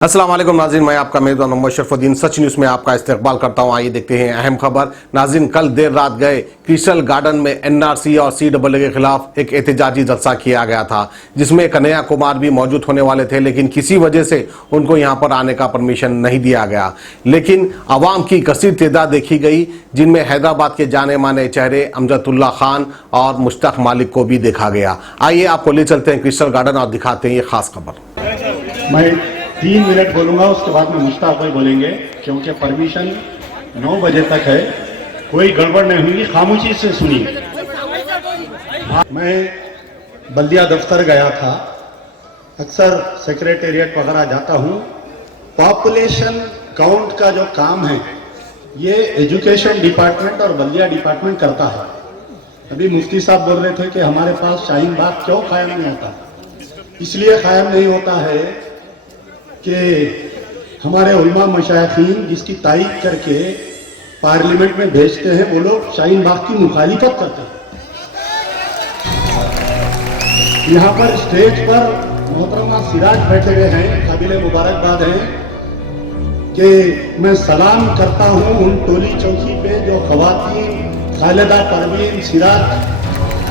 अस्सलाम वालेकुम नाज़रीन, मैं आपका मेज़बान मोहम्मद शरफुद्दीन सच न्यूज़ में आपका इस्तकबाल करता हूं। आइए देखते हैं अहम खबर। नाज़रीन, कल देर रात गए क्रिस्टल गार्डन में एनआरसी और सीडब्ल्यू के खिलाफ एक एहतजाजी जलसा किया गया था, जिसमें कन्हैया कुमार भी मौजूद होने वाले थे, लेकिन किसी वजह से उनको यहां पर आने का परमिशन नहीं दिया गया। लेकिन आवाम की कसीर तादाद देखी गई, जिनमें हैदराबाद के जाने माने चेहरे अमजदुल्ला खान और मुश्ताक मालिक को भी देखा गया। आइए आपको ले चलते हैं क्रिस्टल गार्डन और दिखाते हैं ये खास खबर। मैं 3 मिनट बोलूंगा, उसके बाद में मुश्ताक भाई बोलेंगे, क्योंकि परमिशन 9 बजे तक है। कोई गड़बड़ नहीं हुई, खामोशी से सुनिए। मैं बल्दिया दफ्तर गया था, अक्सर सेक्रेटेरिएट वगैरह जाता हूं। पॉपुलेशन काउंट का जो काम है ये एजुकेशन डिपार्टमेंट और बल्दिया डिपार्टमेंट करता है। अभी मुफ्ती साहब बोल रहे थे कि हमारे पास शाहीन बाग क्यों कायम नहीं होता। इसलिए कायम नहीं होता है कि हमारे उलमा मशाइखीन जिसकी तारीफ करके पार्लियामेंट में भेजते हैं, वो लोग शाहीन बाग की मुखालिफत करते हैं। यहाँ पर स्टेज पर मोहतरमा सिराज बैठे हुए हैं, काबिल मुबारकबाद हैं कि मैं सलाम करता हूँ उन टोली चौकी पे जो खवातीन खालिदा परवीन सिराज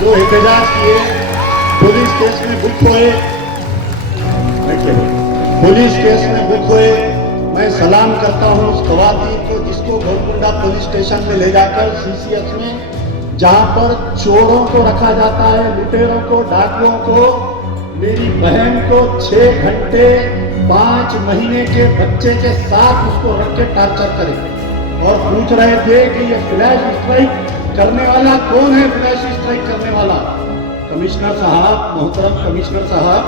जो एहतजाज किए, पुलिस केस में बुक हुए, पुलिस केस में बुक हुए। मैं सलाम करता हूं उस खवातीन को जिसको गोलकुंडा पुलिस स्टेशन में ले जाकर सीसीएस में, जहां पर चोरों को रखा जाता है, लुटेरों को, डाकुओं को, मेरी बहन को 6 घंटे 5 महीने के बच्चे के साथ उसको रख के टार्चर करे और पूछ रहे थे कि ये फ्लैश स्ट्राइक करने वाला कौन है। फ्लैश स्ट्राइक करने वाला कमिश्नर साहब, मोहतरम कमिश्नर साहब,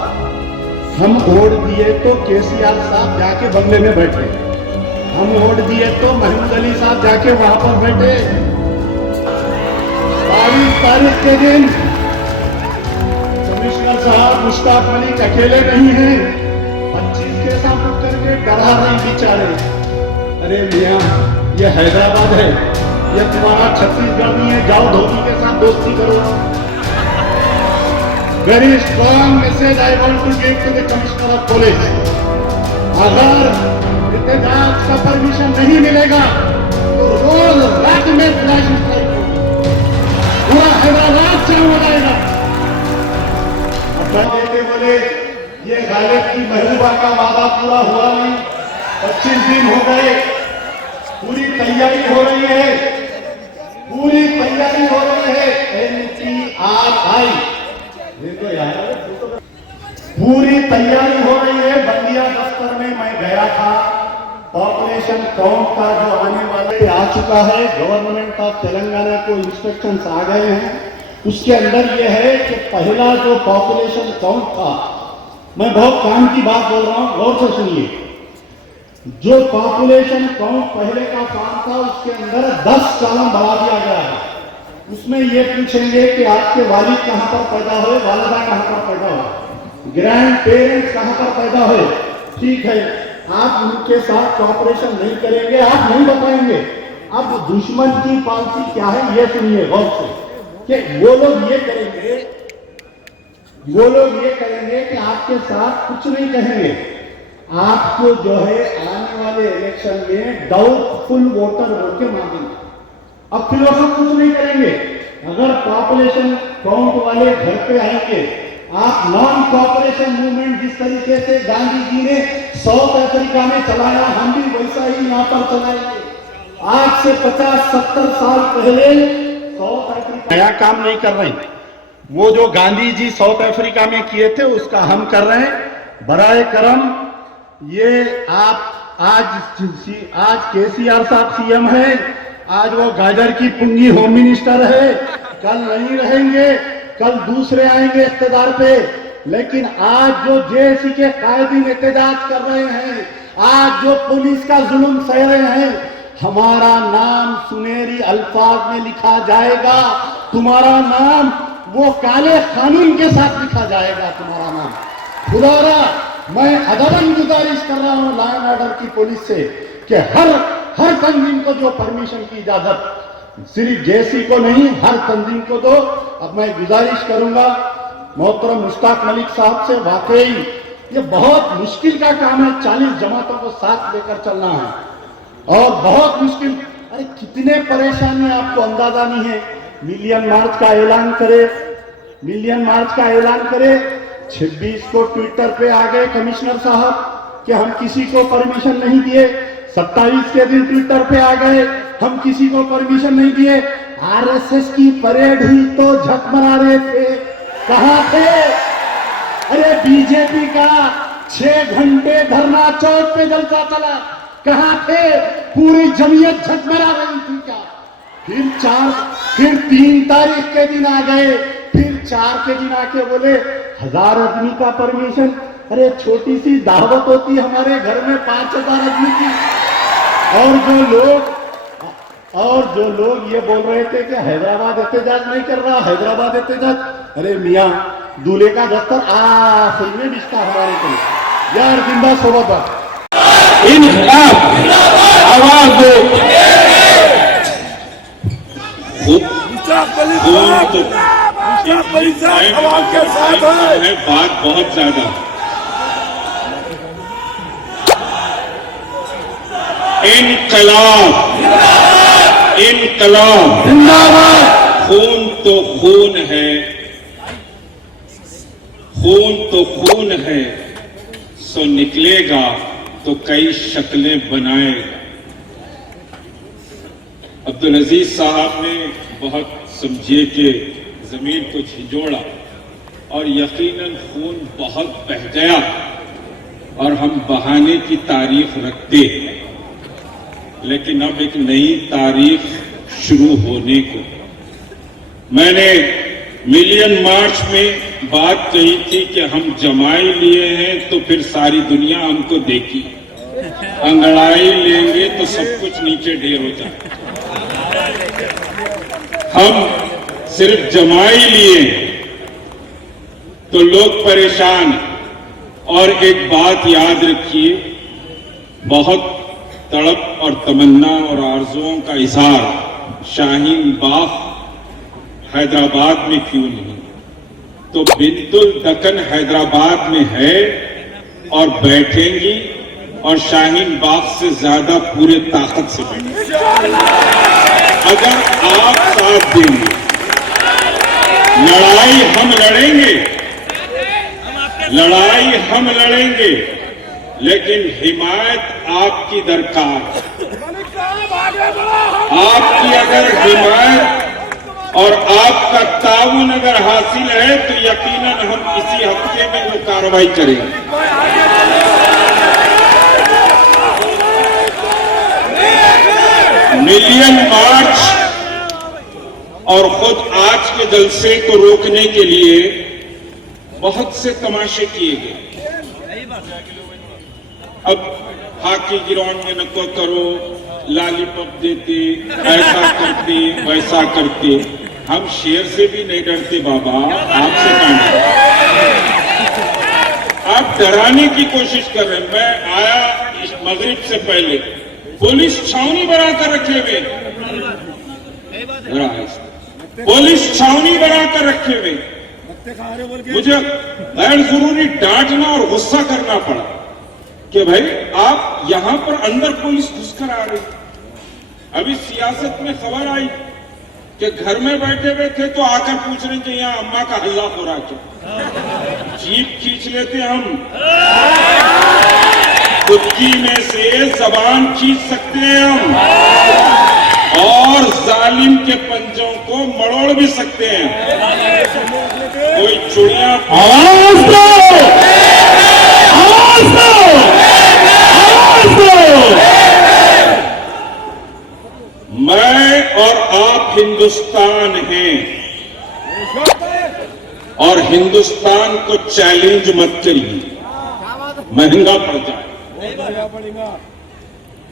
हम वोट दिए तो केसीआर साहब जाके बंगले में बैठे, हम वोट दिए तो महमूद अली साहब जाके वहां पर बैठे। 22 तारीख के दिन कमिश्नर साहब मुश्ताक मलिक अकेले नहीं हैं, 25 के साथ करके डरा रहे बेचारे। अरे मियां, ये हैदराबाद है, ये तुम्हारा छत्तीसगढ़ नहीं है, जाओ धोनी के साथ दोस्ती करो। Very strong message I want to give to the Commissioner of Police. अगर एहतजाज का परमिशन नहीं मिलेगा तो रोज रात में फ्लैश स्ट्राइक होगी, पूरा हैदराबाद से हो जाएगा। अब बोले ये गालिब की महबूबा का वादा पूरा हुआ नहीं, 25 दिन हो गए, पूरी तैयारी हो रही है, पूरी तैयारी हो रही है। NTRI पूरी तैयारी हो रही है। बल्दिया दफ्तर में मैं गया था, पॉपुलेशन काउंट का जो आने वाला आ चुका है, गवर्नमेंट ऑफ तेलंगाना को इंस्ट्रक्शंस आ गए हैं। उसके अंदर यह है कि पहला जो पॉपुलेशन काउंट था, मैं बहुत काम की बात बोल रहा हूं, गौर से सुनिए। जो पॉपुलेशन काउंट पहले का काम था उसके अंदर 10 कॉलम बढ़ा दिया गया है। उसमें ये पूछेंगे कि आपके वालिद कहां पर पैदा हुए, वालिदा कहां पर पैदा हुए, ग्रैंड पेरेंट्स कहां पर पैदा हुए। ठीक है, आप उनके साथ कॉपरेशन नहीं करेंगे, आप नहीं बताएंगे। अब दुश्मन की पॉलिसी क्या है ये सुनिए गौर से, कि वो लोग ये करेंगे, वो लोग ये करेंगे कि आपके साथ कुछ नहीं कहेंगे, आपको जो है आने वाले इलेक्शन में डाउटफुल वोटर बोल के मांगेंगे। अब फिलोसफ कुछ नहीं करेंगे। अगर पॉपुलेशन काउंट वाले घर पे आएंगे, आप नॉन कॉपरेशन मूवमेंट जिस तरीके से गांधी जी ने साउथ अफ्रीका में चलाया, हम भी वैसा ही यहाँ पर चलाएंगे। आज से 50-70 साल पहले साउथ अफ्रीका नया काम नहीं कर रहे, वो जो गांधी जी साउथ अफ्रीका में किए थे उसका हम कर रहे हैं। बराए करम, ये आप आज केसीआर साहब सीएम है, आज वो गाजर की पुंगी होम मिनिस्टर है, कल नहीं रहेंगे, कल दूसरे आएंगे इख्तिदार पे। लेकिन आज जो जेएसी के कायदीन एहतजाज कर रहे हैं, आज जो पुलिस का जुल्म सह रहे हैं, हमारा नाम सुनहरी अल्फाज में लिखा जाएगा, तुम्हारा नाम वो काले कानून के साथ लिखा जाएगा, तुम्हारा नाम। खुदारा मैं अदबन गुजारिश कर रहा हूं लॉ एंड ऑर्डर की पुलिस से कि हर तंजीम को जो परमिशन की इजाजत, सिर्फ जेसी को नहीं, हर तंजीम को दो। अब मैं गुजारिश करूंगा मोहतरम मुश्ताक मलिक साहब से, वाकई ये बहुत मुश्किल का काम है। 40 जमातों को साथ लेकर चलना है और बहुत मुश्किल। अरे कितने परेशानी आपको अंदाजा नहीं है। मिलियन मार्च का ऐलान करे, मिलियन मार्च का ऐलान करे, 26 को ट्विटर पे आ गए कमिश्नर साहब कि हम किसी को परमिशन नहीं दिए। 27 के दिन ट्विटर पे आ गए हम किसी को परमिशन नहीं दिए। आरएसएस की परेड हुई तो झक मरा रहे थे, कहां थे? अरे बीजेपी का 6 घंटे धरना चौक पे जलसा चला, कहां थे? पूरी जमीयत झक मरा रही थी क्या? फिर 3 तारीख के दिन आ गए, फिर 4 के दिन आके बोले 1000 आदमी का परमिशन। अरे छोटी सी दावत होती हमारे घर में 5000 आदमी की। और जो लोग ये बोल रहे थे कि हैदराबाद एहतजाज नहीं कर रहा, हैदराबाद एहतजाज, अरे मियां दूल्हे का दफ्तर आखिर में बिछता हमारे को यार। जिंदा सोबत इन खिलाफ आवाज दो। है बात बहुत ज्यादा। इनकलाब, इनकलाब जिंदाबाद। खून तो खून है, खून तो खून है, सो निकलेगा तो कई शक्लें बनाएगा। अब्दुल अजीज साहब ने बहुत समझिए कि जमीन को झिंझोड़ा और यकीनन खून बहुत बह गया और हम बहाने की तारीफ रखते हैं, लेकिन अब एक नई तारीख शुरू होने को। मैंने मिलियन मार्च में बात कही थी कि हम जमाई लिए हैं तो फिर सारी दुनिया हमको देखी, अंगड़ाई लेंगे तो सब कुछ नीचे ढेर हो जाए। हम सिर्फ जमाई लिए तो लोग परेशान हैं। और एक बात याद रखिए, बहुत तड़प और तमन्ना और आरजुओं का इजहार शाहीन बाग हैदराबाद में क्यों नहीं? तो बिंतुल दक्कन हैदराबाद में है और बैठेंगी और शाहीन बाग से ज्यादा पूरे ताकत से बैठेंगी अगर आप साथ देंगे। लड़ाई हम लड़ेंगे, लड़ाई हम लड़ेंगे, लेकिन हिमायत आपकी दरकार। आपकी अगर हिमायत और आपका ताउन अगर हासिल है तो यकीनन हम इसी हफ्ते में वो कार्रवाई करेंगे। मिलियन मार्च और खुद आज के जलसे को रोकने के लिए बहुत से तमाशे किए गए। अब हाकी ग्राउंड में नको करो, लॉलीपॉप देते, ऐसा करते वैसा करते। हम शेर से भी नहीं डरते बाबा, आपसे कहां? आप डराने की कोशिश कर रहे हैं। मैं आया इस मगरिब से पहले, पुलिस छावनी बनाकर रखे हुए, पुलिस छावनी बनाकर रखे हुए। मुझे गैर जरूरी डांटना और गुस्सा करना पड़ा कि भाई आप यहां पर अंदर पुलिस घुसकर आ रही। अभी सियासत में खबर आई कि घर में बैठे हुए थे तो आकर पूछ रहे कि यहाँ अम्मा का हल्ला हो रहा क्या? जीप खींच लेते हम, कुत्ती में से जबान खींच सकते हैं हम, और जालिम के पंजों को मरोड़ भी सकते हैं। कोई चुड़िया आवाज दो, आवाज दो, आवाज दो। मैं और आप हिंदुस्तान हैं और हिंदुस्तान को चैलेंज मत करिए, महंगा पड़ जाए।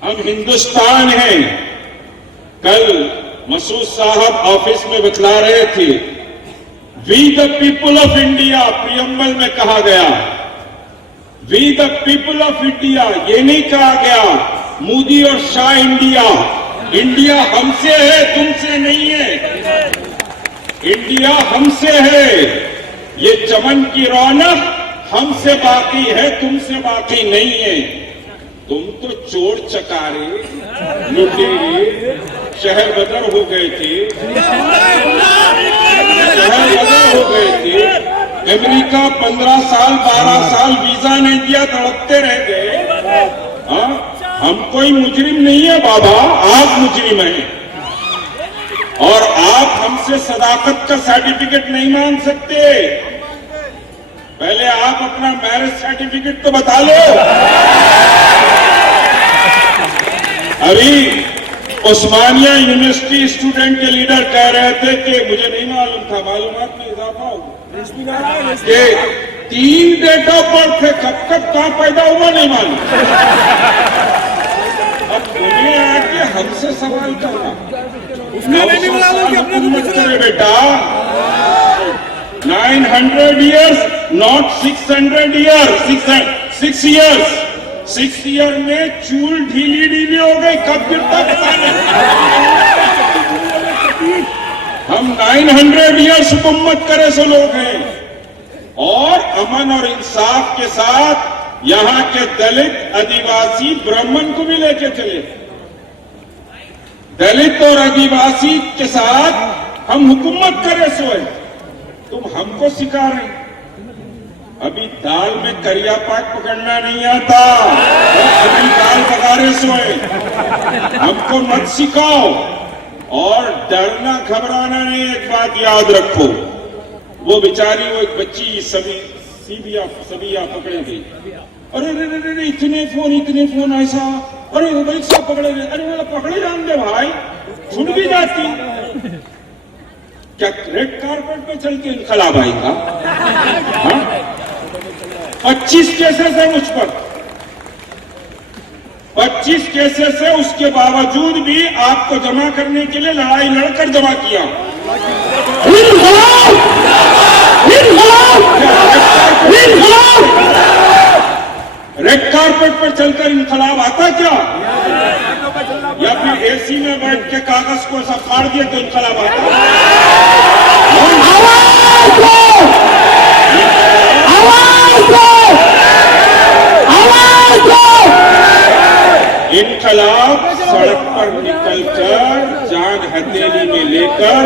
हम हिंदुस्तान हैं। कल मसूद साहब ऑफिस में बतला रहे थे, we the people of India preamble में कहा गया, we the people of India. ये नहीं कहा गया मोदी और शाह इंडिया। इंडिया हमसे है, तुमसे नहीं है। इंडिया हमसे है। ये चमन की रौनक हमसे बाकी है, तुमसे बाकी नहीं है। तुम तो चोर चकारे लुटेरे शहर बदर हो गए थे, शहर बदर हो गए थे। अमेरिका 15 साल 12 साल वीजा नहीं दिया, तड़पते रह गए। हाँ, हम कोई मुजरिम नहीं है बाबा, आप मुजरिम हैं। और आप हमसे सदाकत का सर्टिफिकेट नहीं मांग सकते। पहले आप अपना मैरिज सर्टिफिकेट तो बता लो। अभी उस्मानिया यूनिवर्सिटी स्टूडेंट के लीडर कह रहे थे कि मुझे नहीं मालूम था, मालूमात में इजाफा होगा कि 3 डेट ऑफ बर्थ है, कब कहां पैदा हुआ नहीं मालूम। अब दुनिया आके हमसे सवाल करना, उसने नहीं मालूम कि अपने करे बेटा। 900 years, not 600 years, 6 years। 6 year में चूल ढीली ढीली हो गई, कब गिरता पता नहीं। हम 900 ईयर्स हुकूमत करे से लोग हैं, और अमन और इंसाफ के साथ यहां के दलित आदिवासी ब्राह्मण को भी लेके चले। दलित और आदिवासी के साथ हम हुकूमत करे सोए, तुम हमको सिखा रहे। अभी दाल में करिया पाक पकड़ना नहीं आता, अभी दाल पकारे सोए। हमको मत सिखाओ, और डरना घबराना नहीं। एक बात याद रखो, वो बेचारी वो एक बच्ची सभी पकड़े गई। अरे इतने फोन ऐसा, अरे वो भाई सब पकड़े गए। अरे वो पकड़े जान दे भाई, छूट भी जाती। क्या रेड कारपेट पे चल के इनकलाब आएगा? 25 केसेस है मुझ पर, 25 केसेस है। उसके बावजूद भी आपको जमा करने के लिए लड़ाई लड़कर जमा किया। रेड कारपेट पर चलकर इनकलाब आता क्या? या फिर एसी में बैठ के कागज को ऐसा फाड़ दिया तो इनकलाब आता? इनकलाब सड़क पर निकलकर जान हथेली में लेकर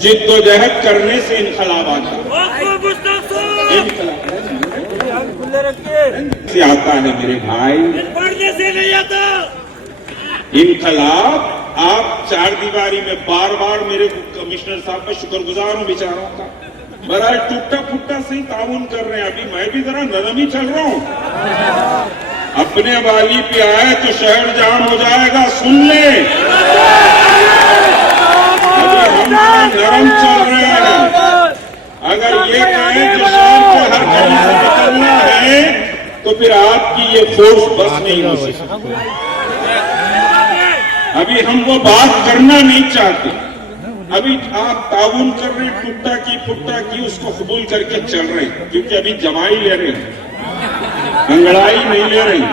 जिद्दोजहद करने से इनकलाब आता से आता है मेरे भाई, पढ़ने से नहीं आता। इनकलाब आप चार दीवारी में बार बार मेरे कमिश्नर साहब का शुक्रगुजार हूं बेचारों का, बड़ा टूटा फुट्टा से ताउन कर रहे हैं। अभी मैं भी जरा नरम ही चल रहा हूं। अपने वाली पे आए तो शहर जाम हो जाएगा, सुन ले। अभी हम नरम चल रहे हैं। अगर ये कहें कि शहर को हर गली से निकलना है तो फिर आपकी ये फोर्स बस नहीं हो सकती। अभी हम वो बात करना नहीं चाहते। अभी आप ताउन कर रहे हैं, टुट्टा की फुट्टा की उसको कबूल करके चल रहे हैं, क्योंकि अभी जमाई ले रहे हैं, अंगड़ाई नहीं ले रही।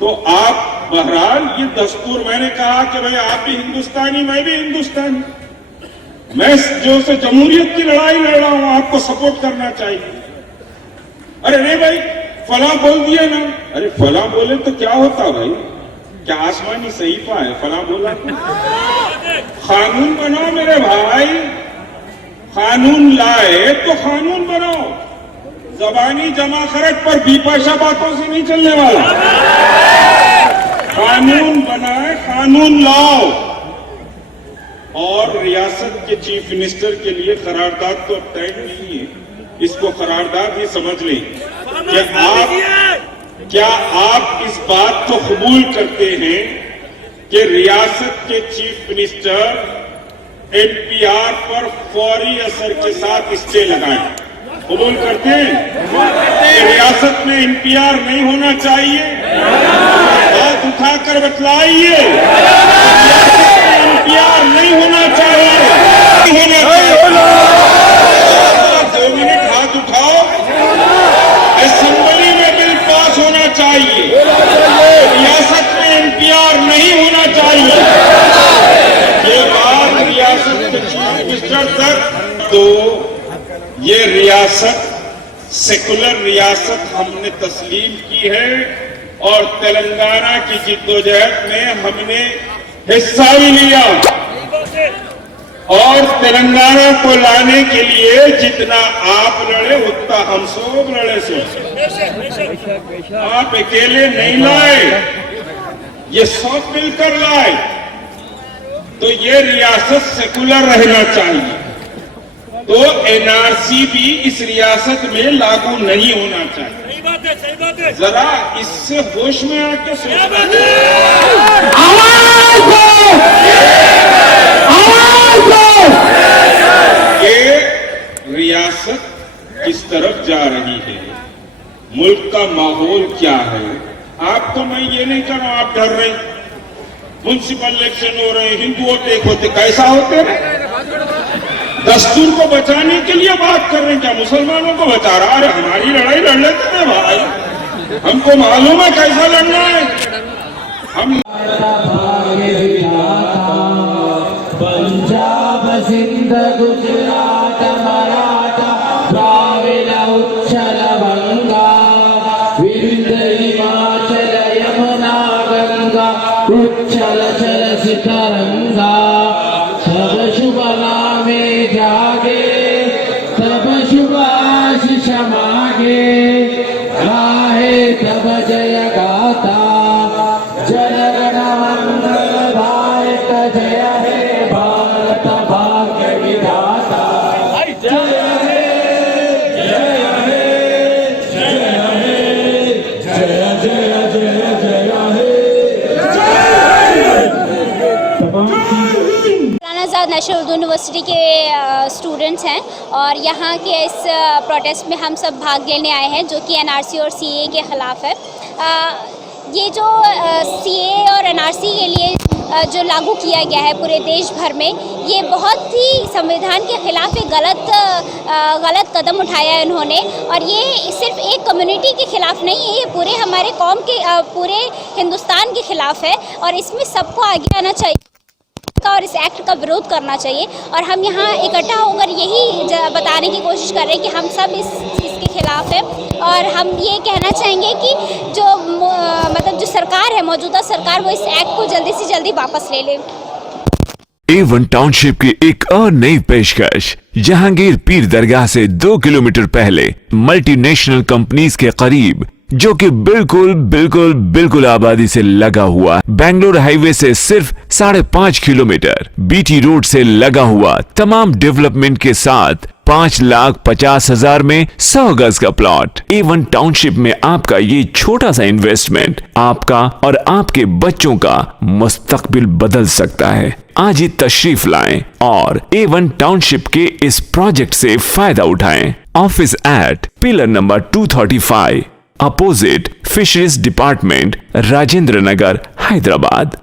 तो आप बहरहाल ये दस्तूर, मैंने कहा कि भाई आप भी हिंदुस्तानी, मैं भी हिंदुस्तानी, मैं जो से जमहूरियत की लड़ाई लड़ रहा हूं, आपको सपोर्ट करना चाहिए। अरे रे भाई फला बोल दिया ना, अरे फला बोले तो क्या होता भाई, क्या आसमानी सहीफा है फला बोला? कानून बनाओ मेरे भाई, कानून लाए तो कानून बनाओ। जबानी जमा खरच पर बेपाशा बातों से नहीं चलने वाला। कानून बनाए, कानून लाओ। और रियासत के चीफ मिनिस्टर के लिए करारदाद तो अब तय नहीं है, इसको करारदाद ही समझ लें कि क्या आप इस बात को कबूल करते हैं कि रियासत के चीफ मिनिस्टर एनपीआर पर फौरी असर के साथ स्टे लगाएं? कबूल करते हैं कि रियासत में एनपीआर नहीं होना चाहिए? हाथ उठाकर बतलाइए, एनपीआर नहीं होना चाहिए। 2 मिनट हाथ उठाओ। असेंबली में बिल पास होना चाहिए, रियासत में एनपीआर नहीं होना चाहिए। ये बात रियासत के चीफ मिनिस्टर तक, तो ये रियासत सेकुलर रियासत हमने तस्लीम की है और तेलंगाना की जिद्दोजहद में हमने हिस्सा भी लिया और तेलंगाना को लाने के लिए जितना आप लड़े उतना हम सब लड़े से। आप अकेले नहीं लाए, ये सब मिलकर लाए। तो ये रियासत सेकुलर रहना चाहिए, तो एनआरसी भी इस रियासत में लागू नहीं होना चाहिए। सही बात है। जरा इससे होश में आके सोचें। ये रियासत किस तरफ जा रही है, मुल्क का माहौल क्या है। आपको मैं ये नहीं कह रहा हूं आप डर रहे, म्युनिसिपल इलेक्शन हो रहे, हिंदू होते कैसा होते रहे। दस्तूर को बचाने के लिए बात कर रहे हैं, क्या मुसलमानों को बचा रहा? अरे हमारी लड़ाई लड़ लेते थे भाई, हमको मालूम है कैसा लड़ना है। हम पंजाब सिंध गुजरात मराठा द्राविड उच्छल बंगा विंध्य हिमाचल यमुना गंगा उच्छल चल सितरंगा सब शुभ नामे जागे तब शुभ आशीष मागे गाहे तब जय गाता जनगण मंगल भारत जय हे भारत भाग्य विधाता जय हे जय हे जय हे जय जय जय जय राना आज़ाद नेशनल उर्दू यूनिवर्सिटी के स्टूडेंट्स हैं और यहाँ के इस प्रोटेस्ट में हम सब भाग लेने आए हैं जो कि एनआरसी और सीए के ख़िलाफ़ है। ये जो सीए और एनआरसी के लिए जो लागू किया गया है पूरे देश भर में, ये बहुत ही संविधान के खिलाफ एक गलत कदम उठाया है इन्होंने। और ये सिर्फ एक कम्युनिटी के खिलाफ नहीं है, ये पूरे हमारे कौम के पूरे हिंदुस्तान के खिलाफ है और इसमें सबको आगे आना चाहिए और इस एक्ट का विरोध करना चाहिए। और हम यहाँ इकट्ठा होकर यही बताने की कोशिश कर रहे हैं कि हम सब इस चीज़ के खिलाफ हैं और हम ये कहना चाहेंगे कि जो सरकार है, मौजूदा सरकार, वो इस एक्ट को जल्दी से जल्दी वापस ले ले। A1 टाउनशिप की एक और नई पेशकश जहांगीर पीर दरगाह से 2 किलोमीटर पहले मल्टीनेशनल कंपनीज के करीब, जो कि बिल्कुल आबादी से लगा हुआ, बेंगलोर हाईवे से सिर्फ 5.5 किलोमीटर, बीटी रोड से लगा हुआ, तमाम डेवलपमेंट के साथ 5,50,000 में 100 गज का प्लॉट। A1 टाउनशिप में आपका ये छोटा सा इन्वेस्टमेंट आपका और आपके बच्चों का मुस्तकबिल बदल सकता है। आज ही तशरीफ लाएं और A1 टाउनशिप के इस प्रोजेक्ट से फायदा उठाएं। Office at pillar number 235 opposite fisheries department, Rajendra Nagar, Hyderabad.